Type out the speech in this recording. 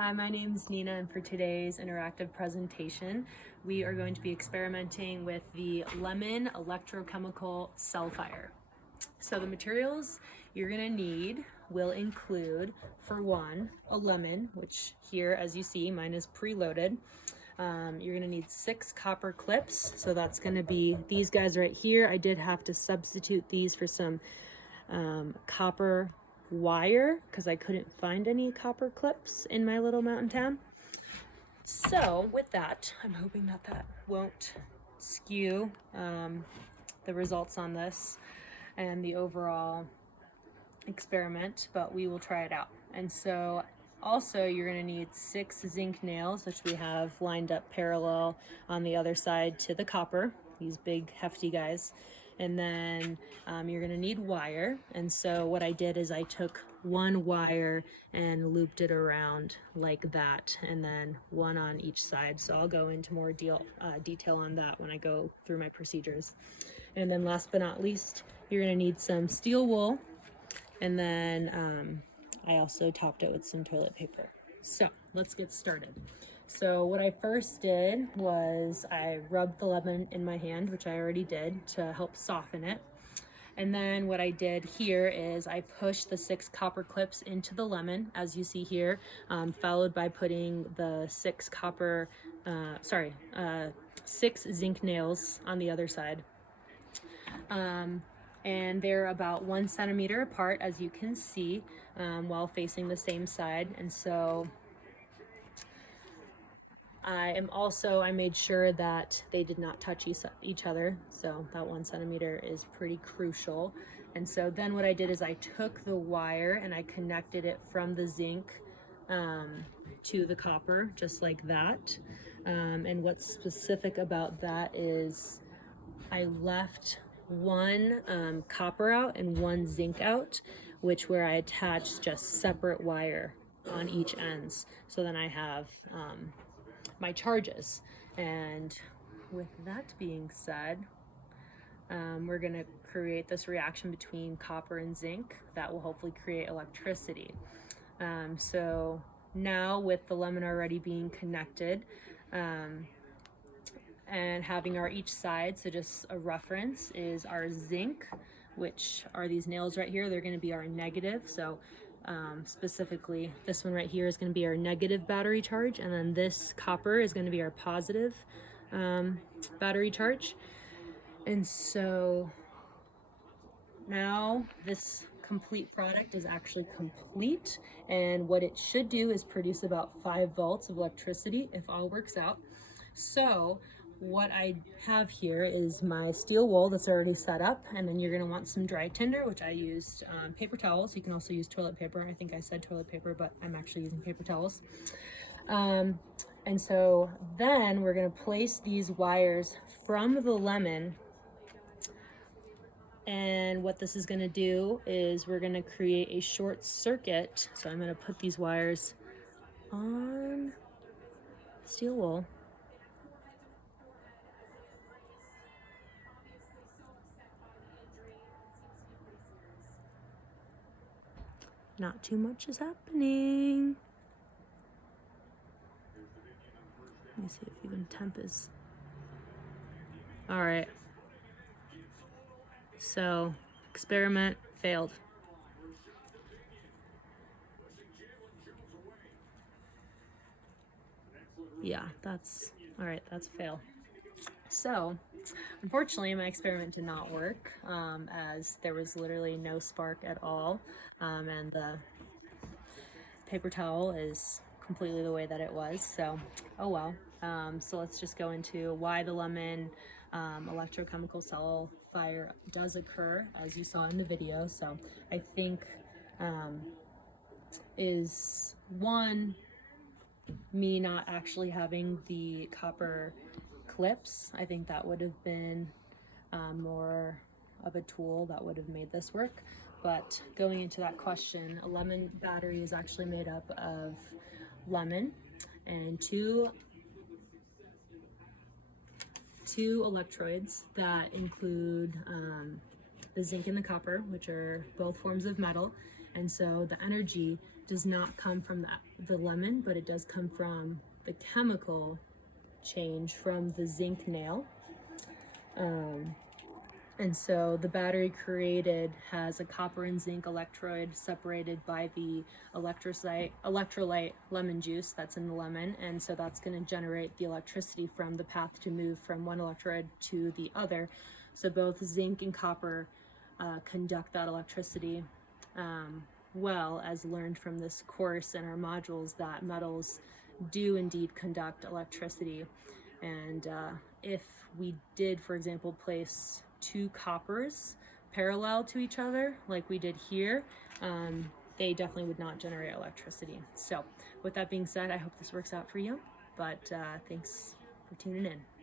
Hi, my name is Nina, and for today's interactive presentation, we are going to be experimenting with the lemon electrochemical cell fire. So the materials you're going to need will include, for one, a lemon, which here, as you see, mine is preloaded. You're going to need 6 copper clips, so that's going to be these guys right here. I did have to substitute these for some copper wire because I couldn't find any copper clips in my little mountain town. So with that, I'm hoping that that won't skew the results on this and the overall experiment, but we will try it out. And so also you're going to need 6 zinc nails, which we have lined up parallel on the other side to the copper, these big hefty guys. And then you're going to need wire. And so what I did is I took one wire and looped it around like that, and then one on each side. So I'll go into more detail on that when I go through my procedures. And then last but not least, you're going to need some steel wool. And then I also topped it with some toilet paper. So let's get started. So what I first did was I rubbed the lemon in my hand, which I already did to help soften it. And then what I did here is I pushed the 6 copper clips into the lemon, as you see here, followed by putting the 6 zinc nails on the other side. And they're about 1 centimeter apart, as you can see, while facing the same side. And so I made sure that they did not touch each other, so that 1 centimeter is pretty crucial. And so then what I did is I took the wire and I connected it from the zinc to the copper, just like that. And what's specific about that is I left one copper out and one zinc out, where I attached just separate wire on each ends. So then I have my charges. And with that being said, we're going to create this reaction between copper and zinc that will hopefully create electricity. So now with the lemon already being connected, and having our each side, so just a reference is our zinc, which are these nails right here. They're going to be our negative. So specifically this one right here is going to be our negative battery charge, and then this copper is going to be our positive battery charge. And so now this complete product is actually complete, and what it should do is produce about 5 volts of electricity if all works out. So what I have here is my steel wool that's already set up, and then you're going to want some dry tinder, which I used paper towels. You can also use toilet paper. I think I said toilet paper, but I'm actually using paper towels. And so then we're going to place these wires from the lemon, and what this is going to do is we're going to create a short circuit. So I'm going to put these wires on steel wool. Not too much is happening. Let me see if even temp is. All right. So experiment failed. Yeah, that's all right. That's a fail. So unfortunately, my experiment did not work, as there was literally no spark at all, and the paper towel is completely the way that it was. So oh well. So let's just go into why the lemon electrochemical cell fire does occur, as you saw in the video. So I think is one, me not actually having the copper clips. I think that would have been more of a tool that would have made this work. But going into that question, a lemon battery is actually made up of lemon and two electrodes that include the zinc and the copper, which are both forms of metal. And so the energy does not come from the lemon, but it does come from the chemical change from the zinc nail. And so the battery created has a copper and zinc electrode separated by the electrolyte lemon juice that's in the lemon. And so that's going to generate the electricity from the path to move from one electrode to the other. So both zinc and copper conduct that electricity well, as learned from this course in our modules, that metals do indeed conduct electricity. And if we did, for example, place two coppers parallel to each other like we did here, they definitely would not generate electricity. So with that being said, I hope this works out for you, but thanks for tuning in.